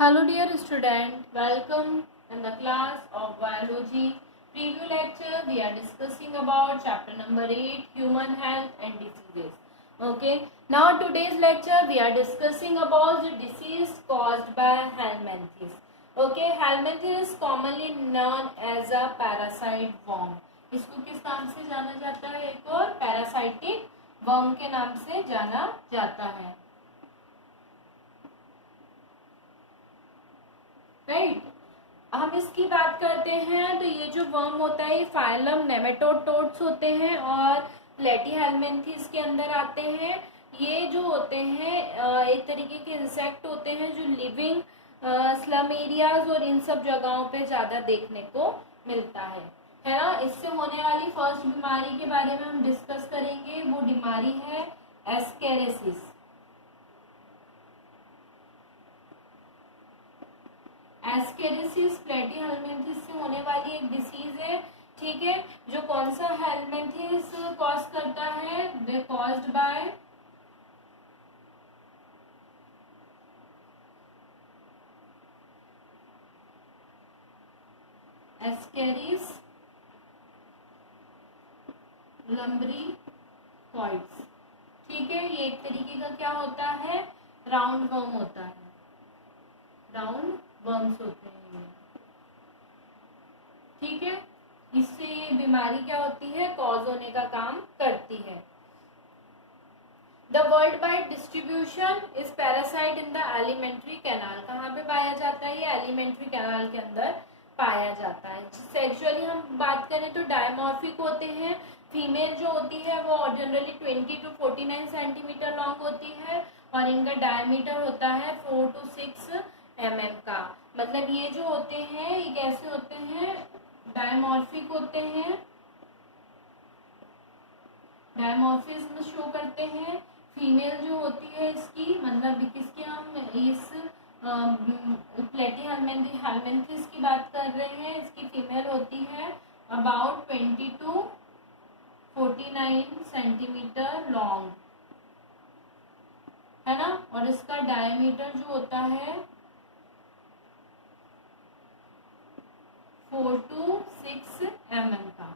Hello dear student, welcome in the class of biology. Preview lecture we are discussing about chapter number 8 human health and diseases. Okay, now today's lecture we are discussing about the disease caused by helminthes. Okay, helminthes is commonly known as a parasite worm. इसको किस नाम से जाना जाता है? एक और parasitic worm के नाम से जाना जाता है. राइट हम इसकी बात करते हैं तो ये जो वर्म होता है फाइलम नेमेटोडोड्स होते हैं और प्लेटीहेल्मिन्थेस के अंदर आते हैं. ये जो होते हैं एक तरीके के इंसेक्ट होते हैं जो लिविंग स्लम एरियाज और इन सब जगहों पे ज्यादा देखने को मिलता है ना. इससे होने वाली फर्स्ट बीमारी के बारे में हम डिस्कस करेंगे. वो बीमारी है एस्केरेसिस. एस्केरेसिस प्लेटीहेल्मिन्थेस से होने वाली एक डिसीज है. ठीक है, जो कौन सा हेल्मिन्थेस कॉज करता है? दे कॉज्ड बाय एस्केरिस लम्बरिकॉइड्स. ठीक है, ये एक तरीके का क्या होता है? राउंड वर्म होता है. राउंड वर्म्स होते हैं. ठीक है, इससे ये बीमारी क्या होती है? कॉज होने का काम करती है. The world wide distribution is parasite in the alimentary canal. कहाँ पे पाया जाता है? ये एलिमेंट्री कैनाल के अंदर पाया जाता है. सेक्सुअली हम बात करें तो डायमॉर्फिक होते हैं. फीमेल जो होती है वो जनरली 20 to 49 सेंटीमीटर लॉन्ग होती है और इनका डायमीटर होता है 4 to 6 mm का. मतलब ये जो होते हैं ये कैसे होते हैं? डायमॉर्फिक होते हैं. डायमॉर्फिज्म शो करते हैं. फीमेल जो होती है इसकी मतलब किसकी हम इस प्लेटीहेल्मिन्थेस की बात कर रहे हैं. इसकी फीमेल होती है अबाउट 20 to 49 सेंटीमीटर लॉन्ग है ना. और इसका डायमीटर जो होता है 4 to 6 mm का.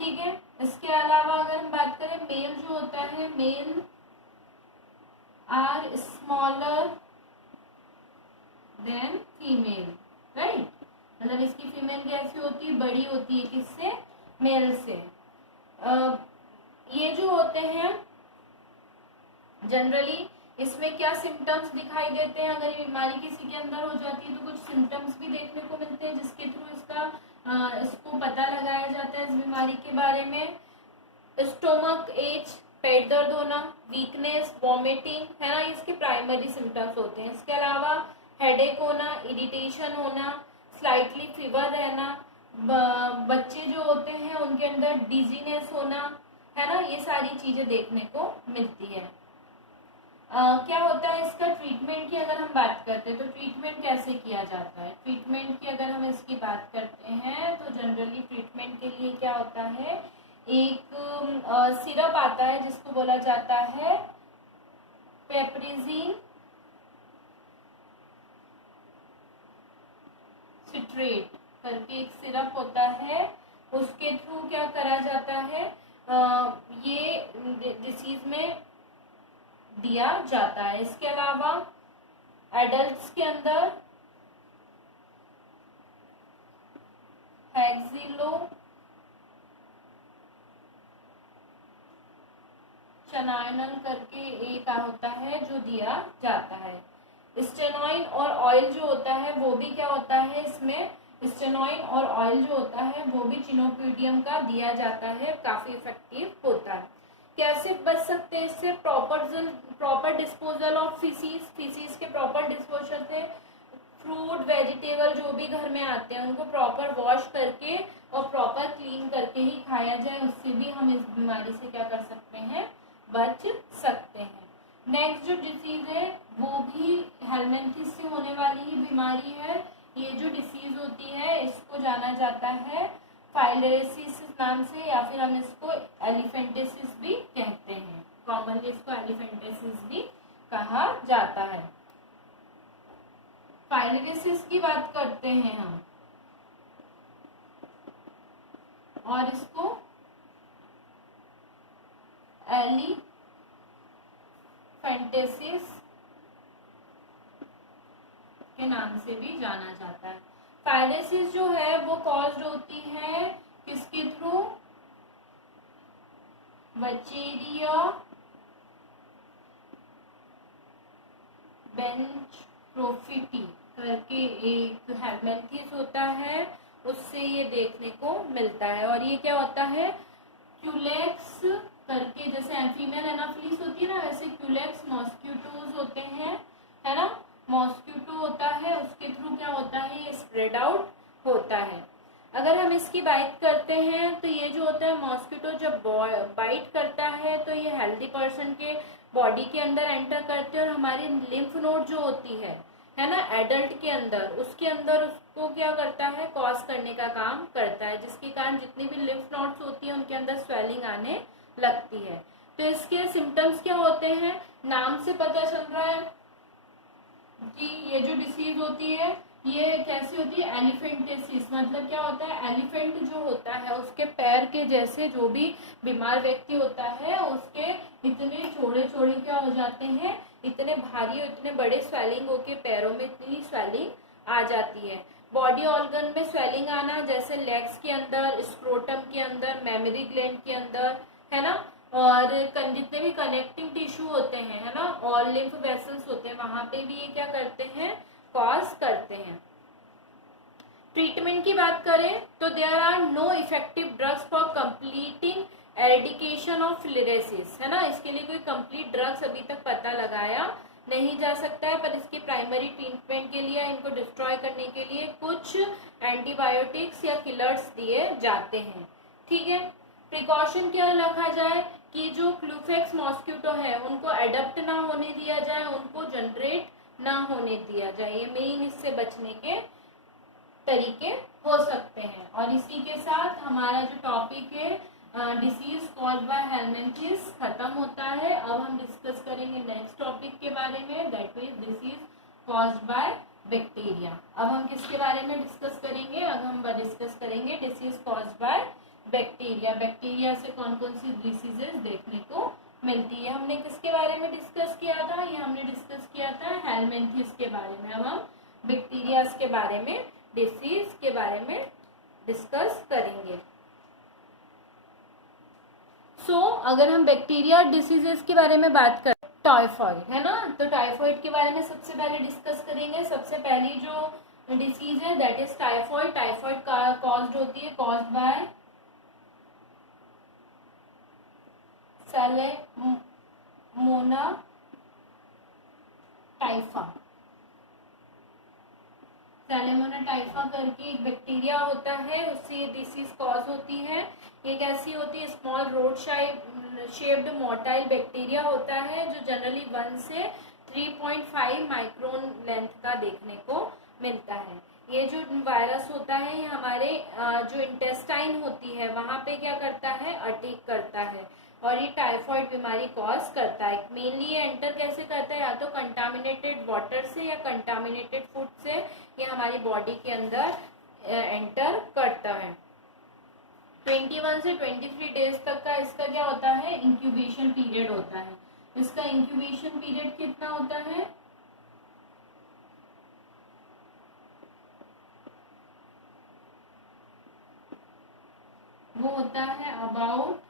ठीक है, इसके अलावा अगर हम बात करें मेल जो होता है, male are smaller than female. Right, मतलब इसकी फीमेल कैसी होती है? बड़ी होती है. किससे? मेल से. ये जो होते हैं जनरली इसमें क्या सिम्टम्स दिखाई देते हैं? अगर ये बीमारी किसी के अंदर हो जाती है तो कुछ सिम्टम्स भी देखने को मिलते हैं जिसके थ्रू इसको पता लगाया जाता है इस बीमारी के बारे में. स्टोमक एच, पेट दर्द होना, वीकनेस, वॉमिटिंग है ना, इसके प्राइमरी सिम्टम्स होते हैं. इसके अलावा हेडेक होना, इरिटेशन होना, स्लाइटली फीवर रहना, बच्चे जो होते हैं उनके अंदर डिजीनेस होना है ना, ये सारी चीजें देखने को मिलती है. क्या होता है इसका ट्रीटमेंट की अगर हम बात करते हैं तो ट्रीटमेंट कैसे किया जाता है? ट्रीटमेंट की अगर हम इसकी बात करते हैं तो जनरली ट्रीटमेंट के लिए क्या होता है? एक सिरप आता है जिसको बोला जाता है पेप्रिजीन सिट्रेट करके एक सिरप होता है. उसके थ्रू क्या करा जाता है? ये डिसीज में दिया जाता है. इसके अलावा एडल्ट्स के अंदर हेक्सिलो चनाइनल करके एक होता है जो दिया जाता है. स्टेनॉइन और ऑयल जो होता है वो भी क्या होता है? इसमें स्टेनॉइन और ऑयल जो होता है वो भी चिनोपीडियम का दिया जाता है. काफी इफेक्टिव होता है. कैसे बच सकते हैं इससे? प्रॉपर डिस्पोजल ऑफ फीसीज के प्रॉपर डिस्पोजल से. फ्रूट वेजिटेबल जो भी घर में आते हैं उनको प्रॉपर वॉश करके और प्रॉपर क्लीन करके ही खाया जाए. उससे भी हम इस बीमारी से क्या कर सकते हैं? बच सकते हैं. नेक्स्ट जो डिसीज है वो भी हेल्मिन्थेस से होने वाली ही बीमारी है. ये जो डिसीज होती है इसको जाना जाता है फाइलेरियासिस नाम से या फिर हम इसको एलिफेंटेसिस भी कहते हैं. कॉमनली इसको एलिफेंटेसिस भी कहा जाता है. फाइलेरियसिस की बात करते हैं हम, और इसको एलिफेंटेसिस के नाम से भी जाना जाता है। फाइलेरियसिस जो है वो कॉज्ड होती है किसके थ्रू, वचेरिया बेंचप्रोफिटी करके एक हेलमिंथेस होता है, उससे ये देखने को मिलता है। और ये क्या होता है, क्यूलेक्स करके, जैसे फीमेल एनाफिलीज होती है ना, वैसे क्यूलेक्स मॉस्किटोज होते हैं, है ना, मॉस्किटो होता है, उसके थ्रू क्या होता है, ये स्प्रेड आउट होता है। अगर हम इसकी बात करते हैं तो ये जो होता है मॉस्किटो जब बाइट करता है तो ये हेल्दी पर्सन के बॉडी के अंदर एंटर करते हैं, और हमारी लिम्फ नोड जो होती है ना, एडल्ट के अंदर, उसके अंदर उसको क्या करता है, कॉज करने का काम करता है, जिसके कारण जितनी भी लिम्फ नोड्स होती है उनके अंदर स्वेलिंग आने लगती है। तो इसके सिम्टम्स क्या होते हैं, नाम से पता चल रहा है कि ये जो डिसीज होती है ये कैसी होती है, एलिफेंटेसिस, मतलब क्या होता है, एलिफेंट जो होता है उसके पैर के जैसे जो भी बीमार व्यक्ति होता है उसके इतने छोटे छोटे क्या हो जाते हैं, इतने भारी और इतने बड़े स्वेलिंग होके पैरों में इतनी स्वेलिंग आ जाती है। बॉडी ऑर्गन में स्वेलिंग आना, जैसे लेग्स के अंदर, स्क्रोटम के अंदर, मेमोरी ग्लैंड के अंदर, है ना, और जितने भी कनेक्टिंग टिश्यू होते हैं, है ना, और लिम्फ वेसल्स होते हैं, वहां पे भी ये क्या करते हैं, कॉज करते हैं। ट्रीटमेंट की बात करें तो there are no effective drugs for completing eradication of filariasis, है ना, इसके लिए कोई कंप्लीट ड्रग्स अभी तक पता लगाया नहीं जा सकता है, पर इसकी प्राइमरी ट्रीटमेंट के लिए, इनको डिस्ट्रॉय करने के लिए कुछ एंटीबायोटिक्स या किलर्स दिए जाते हैं। ठीक है, प्रिकॉशन क्या रखा जाए कि जो क्लूफेक्स मॉस्किटो है उनको एडप्ट ना होने दिया जाए, उनको जनरेट ना होने दिया जाए, ये मेन इससे बचने के तरीके हो सकते हैं। और इसी के साथ हमारा जो टॉपिक है डिसीज कॉज्ड बाय हेलमिंथेस खत्म होता है। अब हम डिस्कस करेंगे नेक्स्ट टॉपिक के बारे में, that is disease caused by bacteria. अब हम किसके बारे में डिस्कस करेंगे, अब हम डिस्कस करेंगे disease caused by bacteria. Bacteria से कौन कौन सी डिसीजेस देखने को मिलती है। हमने किसके बारे में डिस्कस किया था, ये हमने डिस्कस किया था हेलमिंथेस के बारे में। अब हम बैक्टीरिया के बारे में, डिसीज के बारे में डिस्कस करेंगे। अगर हम बैक्टीरिया डिसीजेस के बारे में बात करें, टाइफाइड, है ना, तो टाइफाइड के बारे में सबसे पहले डिस्कस करेंगे। सबसे पहली जो डिसीज है that is typhoid. Typhoid caused होती है, कॉज्ड बाय सैलेमोना टाइफा। सैलेमोना टाइफा करके एक बैक्टीरिया होता है, उससे ये डिसीज कॉज होती है। ये कैसी होती है, small road shaped motile bacteria होता है जो जनरली 1 से 3.5 माइक्रोन लेंथ का देखने को मिलता है। ये जो वायरस होता है ये हमारे जो इंटेस्टाइन होती है वहां पे क्या करता है, अटैक करता है, और ये टाइफाइड बीमारी कॉज करता है। मेनली ये एंटर कैसे करता है, या तो कंटामिनेटेड वाटर से या कंटामिनेटेड फूड से ये हमारी बॉडी के अंदर एंटर करता है। 21 से 23 डेज तक का इसका क्या होता है, इंक्यूबेशन पीरियड होता है। इसका इंक्यूबेशन पीरियड कितना होता है, वो होता है अबाउट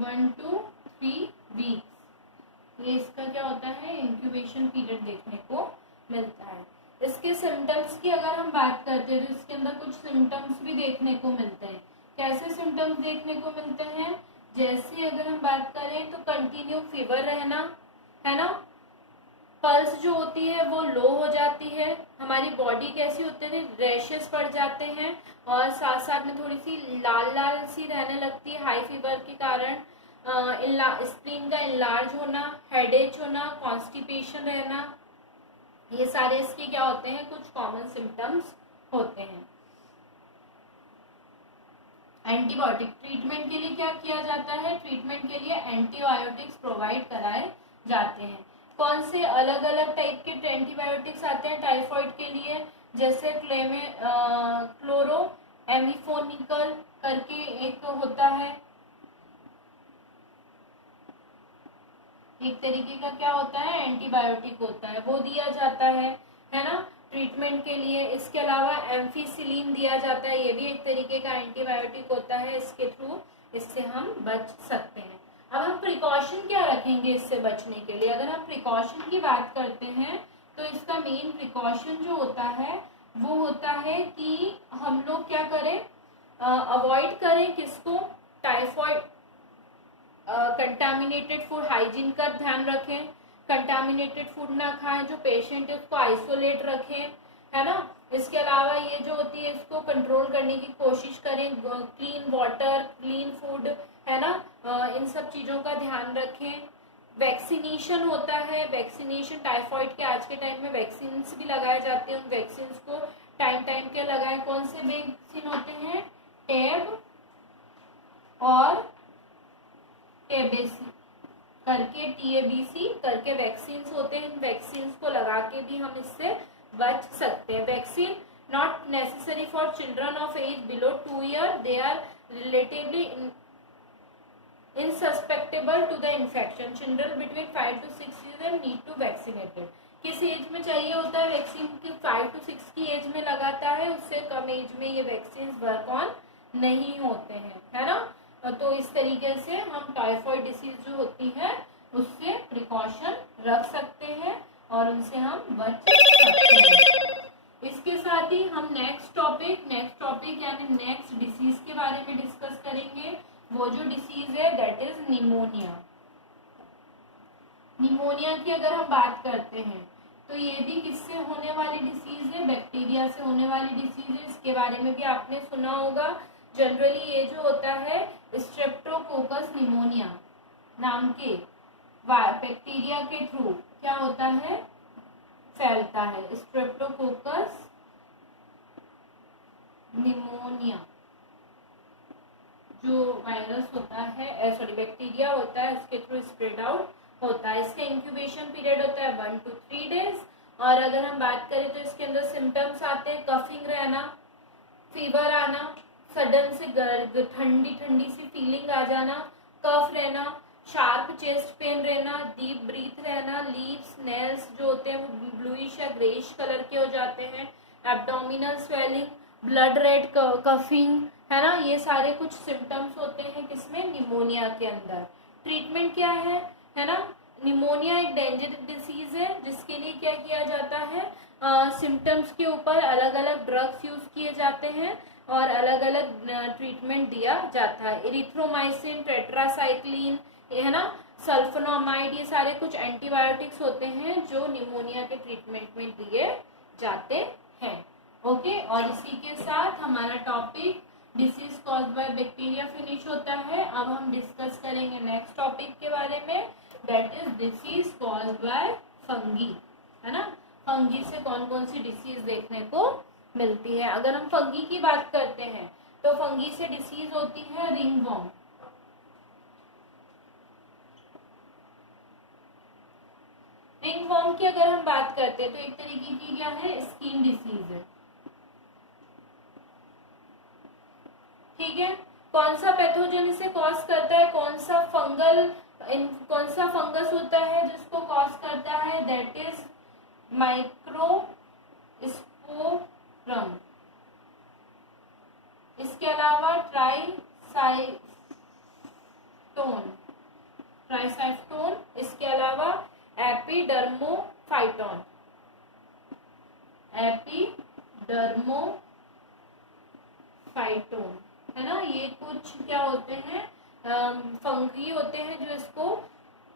1 to 3 वीक्स। ये इसका क्या होता है, इंक्यूबेशन पीरियड देखने को मिलता है। इसके सिम्टम्स की अगर हम बात करते हैं तो इसके अंदर कुछ सिम्टम्स भी देखने को मिलते हैं। कैसे सिम्टम्स देखने को मिलते हैं, जैसे अगर हम बात करें तो कंटिन्यू फीवर रहना, है ना, पल्स जो होती है वो लो हो जाती है, हमारी बॉडी कैसी होती है, रैशेस पड़ जाते हैं, और साथ साथ में थोड़ी सी लाल लाल सी रहने लगती है हाई फीवर के कारण। स्प्लीन का इनलार्ज होना, हेडेक होना, कॉन्स्टिपेशन रहना, ये सारे इसके क्या होते हैं, कुछ कॉमन सिम्टम्स होते हैं। एंटीबायोटिक ट्रीटमेंट के लिए क्या किया जाता है, ट्रीटमेंट के लिए एंटीबायोटिक्स प्रोवाइड कराए जाते हैं। कौन से अलग अलग टाइप के एंटीबायोटिक्स आते हैं टाइफाइड के लिए, जैसे क्लोरो एमिफोनिकल करके एक होता है, एक तरीके का क्या होता है एंटीबायोटिक होता है, वो दिया जाता है ना, ट्रीटमेंट के लिए। इसके अलावा एम्फीसिलिन दिया जाता है, ये भी एक तरीके का एंटीबायोटिक होता है, इसके थ्रू इससे हम बच सकते हैं। अब हम प्रिकॉशन क्या रखेंगे इससे बचने के लिए? अगर हम प्रिकॉशन की बात करते हैं तो इसका मेन प्रिकॉशन जो होता है वो होता है कि हम लोग क्या करें, अवॉइड करें किसको, टाइफाइड, कंटामिनेटेड फूड, हाइजीन का ध्यान रखें, कंटामिनेटेड फूड ना खाएं, जो पेशेंट है उसको आइसोलेट रखें, है ना। इसके अलावा ये जो होती है इसको कंट्रोल करने की कोशिश करें, क्लीन वाटर, क्लीन फूड, है ना, इन सब चीज़ों का ध्यान रखें। वैक्सीनेशन होता है, वैक्सीनेशन टाइफाइड के आज के टाइम में वैक्सीन भी लगाए जाते हैं, उन वैक्सीन को टाइम टाइम के लगाएं। कौन से वैक्सीन होते हैं, टेब और टेबेसी करके, TABC करके वैक्सीन होते हैं, इन वैक्सीन को लगा के भी हम इससे बच सकते हैं। Vaccine not necessary for children of age below 2 year, they are relatively insusceptible to the infection. Children between 5 to 6 years need to vaccinated. किस एज में चाहिए होता है वैक्सीन? की 5 to 6 की एज में लगाता है, उससे कम एज में ये वैक्सीन वर्क ऑन नहीं होते हैं, है ना। तो इस तरीके से हम टाइफाइड डिसीज जो होती है उससे प्रिकॉशन रख सकते हैं और उनसे हम बच सकते हैं। इसके साथ ही हम नेक्स्ट टॉपिक यानी नेक्स्ट डिसीज के बारे में डिस्कस करेंगे। वो जो डिसीज है दैट इज निमोनिया। निमोनिया की अगर हम बात करते हैं तो ये भी किससे होने वाली डिसीज है, बैक्टीरिया से होने वाली डिसीज है। इसके बारे में भी आपने सुना होगा। जनरली ये जो होता है स्ट्रेप्टोकोकस निमोनिया नाम के बैक्टीरिया के थ्रू क्या होता है, फैलता है। स्ट्रेप्टोकोकस निमोनिया जो वायरस होता है, बैक्टीरिया होता है, उसके थ्रू स्प्रेड आउट होता है। इसका इंक्यूबेशन पीरियड होता है 1 to 3 डेज। और अगर हम बात करें तो इसके अंदर सिम्टम्स आते हैं, कफिंग रहना, फीवर आना, सडन से ठंडी ठंडी सी फीलिंग आ जाना, कफ रहना, शार्प चेस्ट पेन रहना, डीप ब्रीथ रहना, लीव्स नेल्स जो होते हैं वो ब्लूइश या ग्रेइश कलर के हो जाते हैं, abdominal swelling, blood red coughing, है ना। ये सारे कुछ सिम्टम्स होते हैं किसमें, निमोनिया के अंदर। ट्रीटमेंट क्या है ना। निमोनिया एक डेंजरस डिसीज है जिसके लिए क्या किया जाता है, सिम्टम्स के ऊपर अलग अलग ड्रग्स यूज किए जाते हैं और अलग अलग ट्रीटमेंट दिया जाता है। इरिथ्रोमाइसिन, टेट्रासाइक्लिन, है ना, सल्फोनामाइड, ये सारे कुछ एंटीबायोटिक्स होते हैं जो निमोनिया के ट्रीटमेंट में दिए जाते हैं। ओके, और इसी के साथ हमारा topic disease cause by bacteria finish होता है। अब हम डिस्कस करेंगे नेक्स्ट टॉपिक के बारे में, that is disease cause by fungi, है ना। फंगी से कौन कौन सी डिसीज देखने को मिलती है? अगर हम फंगी की बात करते हैं तो फंगी से डिसीज होती है रिंगवॉर्म। रिंगवॉर्म की अगर हम बात करते हैं तो एक तरीके की क्या है, स्किन डिसीज है, ठीक है। कौन सा पैथोजन इसे कॉज करता है, कौन सा फंगस होता है जिसको कॉज करता है, दैट इज माइक्रोस्पोरम। इसके अलावा ट्राइसाइटोन, इसके अलावा एपिडर्मोफाइटोन, है ना। ये कुछ क्या होते हैं, फंगी होते हैं जो इसको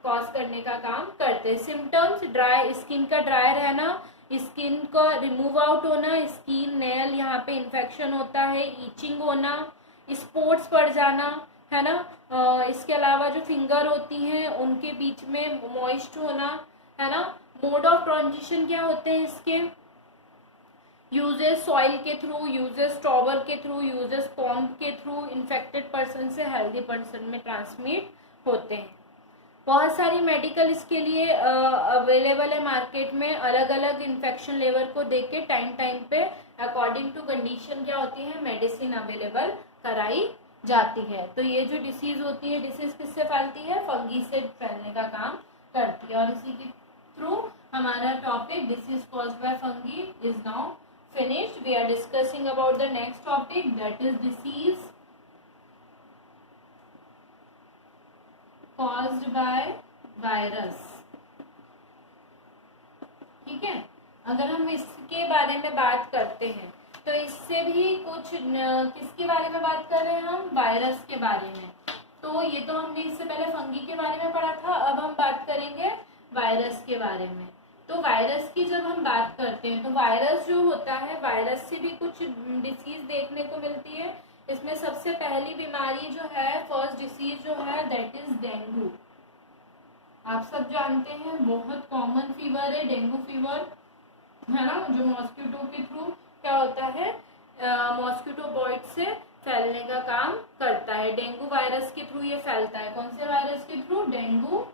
कॉज करने का काम करते हैं। सिम्टम्स, ड्राई स्किन का ड्राई रहना, स्किन का रिमूव आउट होना, स्किन नेल यहाँ पे इन्फेक्शन होता है, ईचिंग होना, स्पॉट्स पड़ जाना, है ना। इसके अलावा जो फिंगर होती हैं उनके बीच में मॉइस्ट होना, है ना। मोड ऑफ ट्रांजिशन क्या होते हैं इसके, यूजेस सॉइल के थ्रू, यूजेस टॉवर के थ्रू, यूजेस पॉम्प के थ्रू, इन्फेक्टेड पर्सन से हेल्दी पर्सन में ट्रांसमिट होते हैं। बहुत सारी मेडिकल इसके लिए अवेलेबल है मार्केट में। अलग अलग इन्फेक्शन लेवल को देख के टाइम टाइम पे अकॉर्डिंग टू कंडीशन क्या होती है, मेडिसिन अवेलेबल कराई जाती है। तो ये जो डिसीज होती है, डिसीज किससे फैलती है, फंगी से फैलने का काम करती है। और इसी के थ्रू हमारा topic disease caused bye fungi is now finished. We are discussing about the next topic, that is disease caused by virus. ठीक है, अगर हम इसके बारे में बात करते हैं तो इससे भी कुछ किसके बारे में बात कर रहे हैं हम, वायरस के बारे में। तो ये तो हमने इससे पहले फंगी के बारे में पढ़ा था, अब हम बात करेंगे वायरस के बारे में। तो वायरस की जब हम बात करते हैं तो वायरस जो होता है, वायरस से भी कुछ डिसीज देखने को मिलती है। इसमें सबसे पहली बीमारी जो है, फर्स्ट डिसीज जो है, दैट इज डेंगू। आप सब जानते हैं बहुत कॉमन फीवर है डेंगू फीवर, है ना, जो मॉस्किटो के थ्रू क्या होता है, मॉस्किटो बाइट से फैलने का काम करता है। डेंगू वायरस के थ्रू ये फैलता है। कौन से वायरस के थ्रू, डेंगू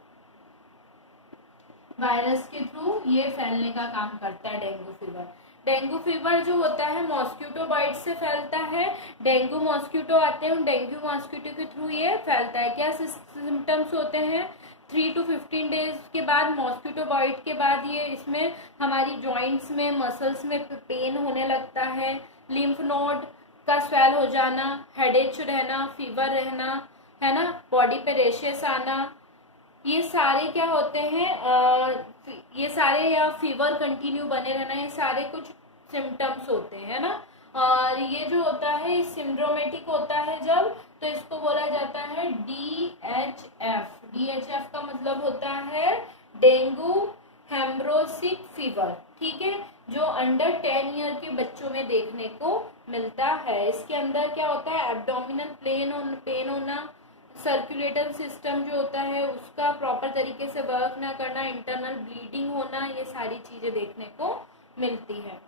वायरस के थ्रू ये फैलने का काम करता है डेंगू फीवर। डेंगू फीवर जो होता है मॉस्किटो बाइट से फैलता है। डेंगू मॉस्किटो आते हैं, डेंगू मॉस्किटो के थ्रू ये फैलता है। क्या सिम्टम्स होते हैं, 3 to 15 डेज के बाद, मॉस्किटो बाइट के बाद ये इसमें हमारी जॉइंट्स में, मसल्स में पेन होने लगता है, लिम्फ नोड का स्वेल हो जाना, हेडेक रहना, फीवर रहना, है ना, बॉडी पे रेशेस आना, ये सारे क्या होते हैं, ये सारे, या फीवर कंटिन्यू बने रहना, ये सारे कुछ सिम्टम्स होते हैं ना। और ये जो होता है सिंड्रोमेटिक होता है जब, तो इसको बोला जाता है DHF। DHF का मतलब होता है डेंगू हेमोरेजिक फीवर। ठीक है, जो अंडर 10 ईयर के बच्चों में देखने को मिलता है। इसके अंदर क्या होता है, एब्डोमिनल पेन होना, सर्कुलेटर सिस्टम जो होता है उसका प्रॉपर तरीके से वर्क ना करना, इंटरनल ब्लीडिंग होना, ये सारी चीजें देखने को मिलती है।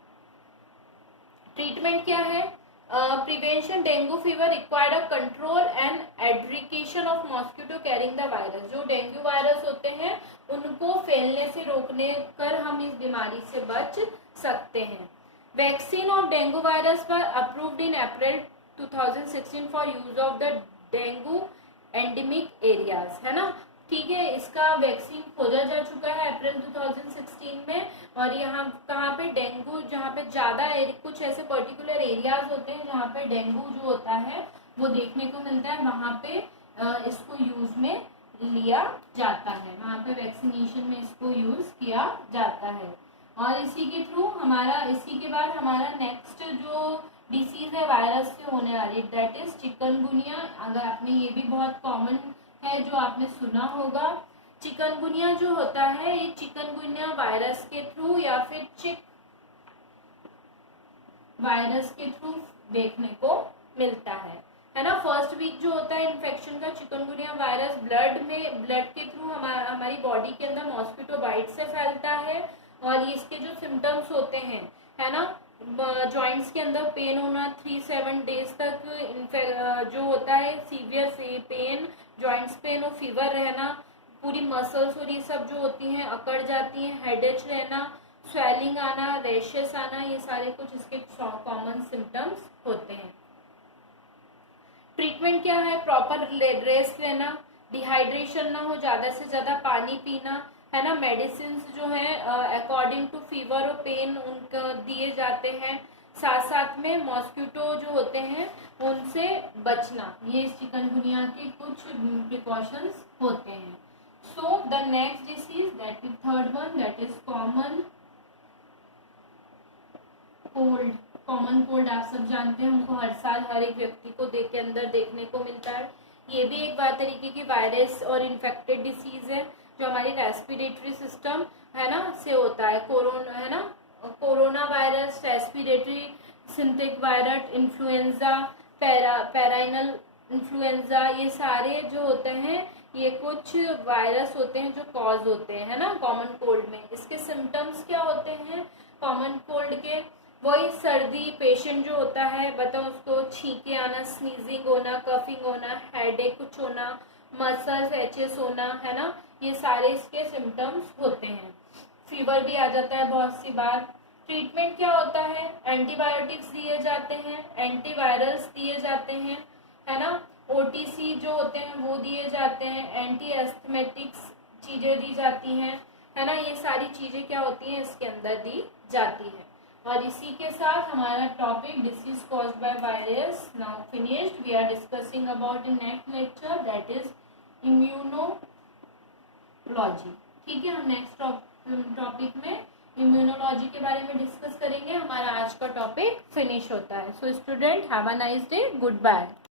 ट्रीटमेंट क्या है, prevention dengue fever required a control and eradication of mosquito carrying the virus. जो डेंगू वायरस होते हैं उनको फैलने से रोकने कर हम इस बीमारी से बच सकते हैं। वैक्सीन ऑफ डेंगू वायरस पर approved in April 2016 for use of the dengue endemic areas, है ना। ठीक है, इसका वैक्सीन खोजा जा चुका है अप्रैल 2016 में। और यहाँ कहाँ पे, डेंगू जहाँ पे ज्यादा कुछ ऐसे पर्टिकुलर एरियाज होते हैं जहाँ पे डेंगू जो होता है वो देखने को मिलता है, वहां पे इसको यूज में लिया जाता है, वहां पे वैक्सीनेशन में इसको यूज किया जाता है। और इसी के थ्रू हमारा, इसी के बाद हमारा नेक्स्ट जो डिसीज है वायरस से होने वाली, दैट इज चिकनगुनिया। अगर आपने, ये भी बहुत कॉमन है जो आपने सुना होगा। चिकनगुनिया जो होता है ये चिकनगुनिया वायरस के थ्रू या फिर चिक वायरस के थ्रू देखने को मिलता है ना। फर्स्ट वीक जो होता है इन्फेक्शन का, चिकनगुनिया वायरस ब्लड के थ्रू हमारी बॉडी के अंदर मॉस्किटो बाइट से फैलता है। और इसके जो सिम्टम्स होते हैं, है ना, जॉइंट्स के अंदर पेन होना, 3-7 डेज तक जो होता है सीवियर पेन, जॉइंट्स पेन और फीवर रहना, पूरी मसल्स और ये सब जो होती हैं अकड़ जाती हैं, हेडेक रहना, स्वेलिंग आना, रैशेस आना, ये सारे कुछ इसके कॉमन सिम्टम्स होते हैं। ट्रीटमेंट क्या है, प्रॉपर रेस्ट लेना, डिहाइड्रेशन ना हो, ज्यादा से ज्यादा पानी पीना, है ना। मेडिसिन जो है अकॉर्डिंग टू फीवर और पेन उनको दिए जाते हैं। साथ साथ में मॉस्किटो जो होते हैं उनसे बचना, ये चिकनगुनिया के कुछ प्रिकॉशंस होते हैं। So the next disease, that is third one, that is common cold. Common cold आप सब जानते हैं, हमको हर साल हर एक व्यक्ति को के अंदर देखने को मिलता है। ये भी एक बार तरीके की वायरस और इन्फेक्टेड डिसीज है जो हमारी रेस्पिरेटरी सिस्टम, है ना, से होता है। कोरोना, है ना, corona virus, respiratory synthetic virus, influenza, parainfluenza, ये सारे जो होते हैं ये कुछ वायरस होते हैं जो कॉज होते हैं, है ना, कॉमन कोल्ड में। इसके सिम्टम्स क्या होते हैं कॉमन कोल्ड के, वही सर्दी, पेशेंट जो होता है बताओ उसको छींके आना, स्नीजिंग होना, कफिंग होना, हेडेक कुछ होना, मसल्स एचेस होना, है ना, ये सारे इसके सिम्टम्स होते हैं। फीवर भी आ जाता है बहुत सी बार। ट्रीटमेंट क्या होता है, एंटीबायोटिक्स दिए जाते हैं, एंटीवायरल्स दिए जाते हैं, है ना, ओटीसी जो होते हैं वो दिए जाते हैं, एंटी एस्थमेटिक्स चीजें दी जाती हैं, है ना, ये सारी चीजें क्या होती हैं इसके अंदर दी जाती है। और इसी के साथ हमारा topic disease caused by virus now finished. We are discussing about in next lecture that is immunology. ठीक है, हम नेक्स्ट टॉपिक में इम्यूनोलॉजी के बारे में डिस्कस करेंगे। हमारा आज का टॉपिक फिनिश होता है। So student, have a nice day, good bye.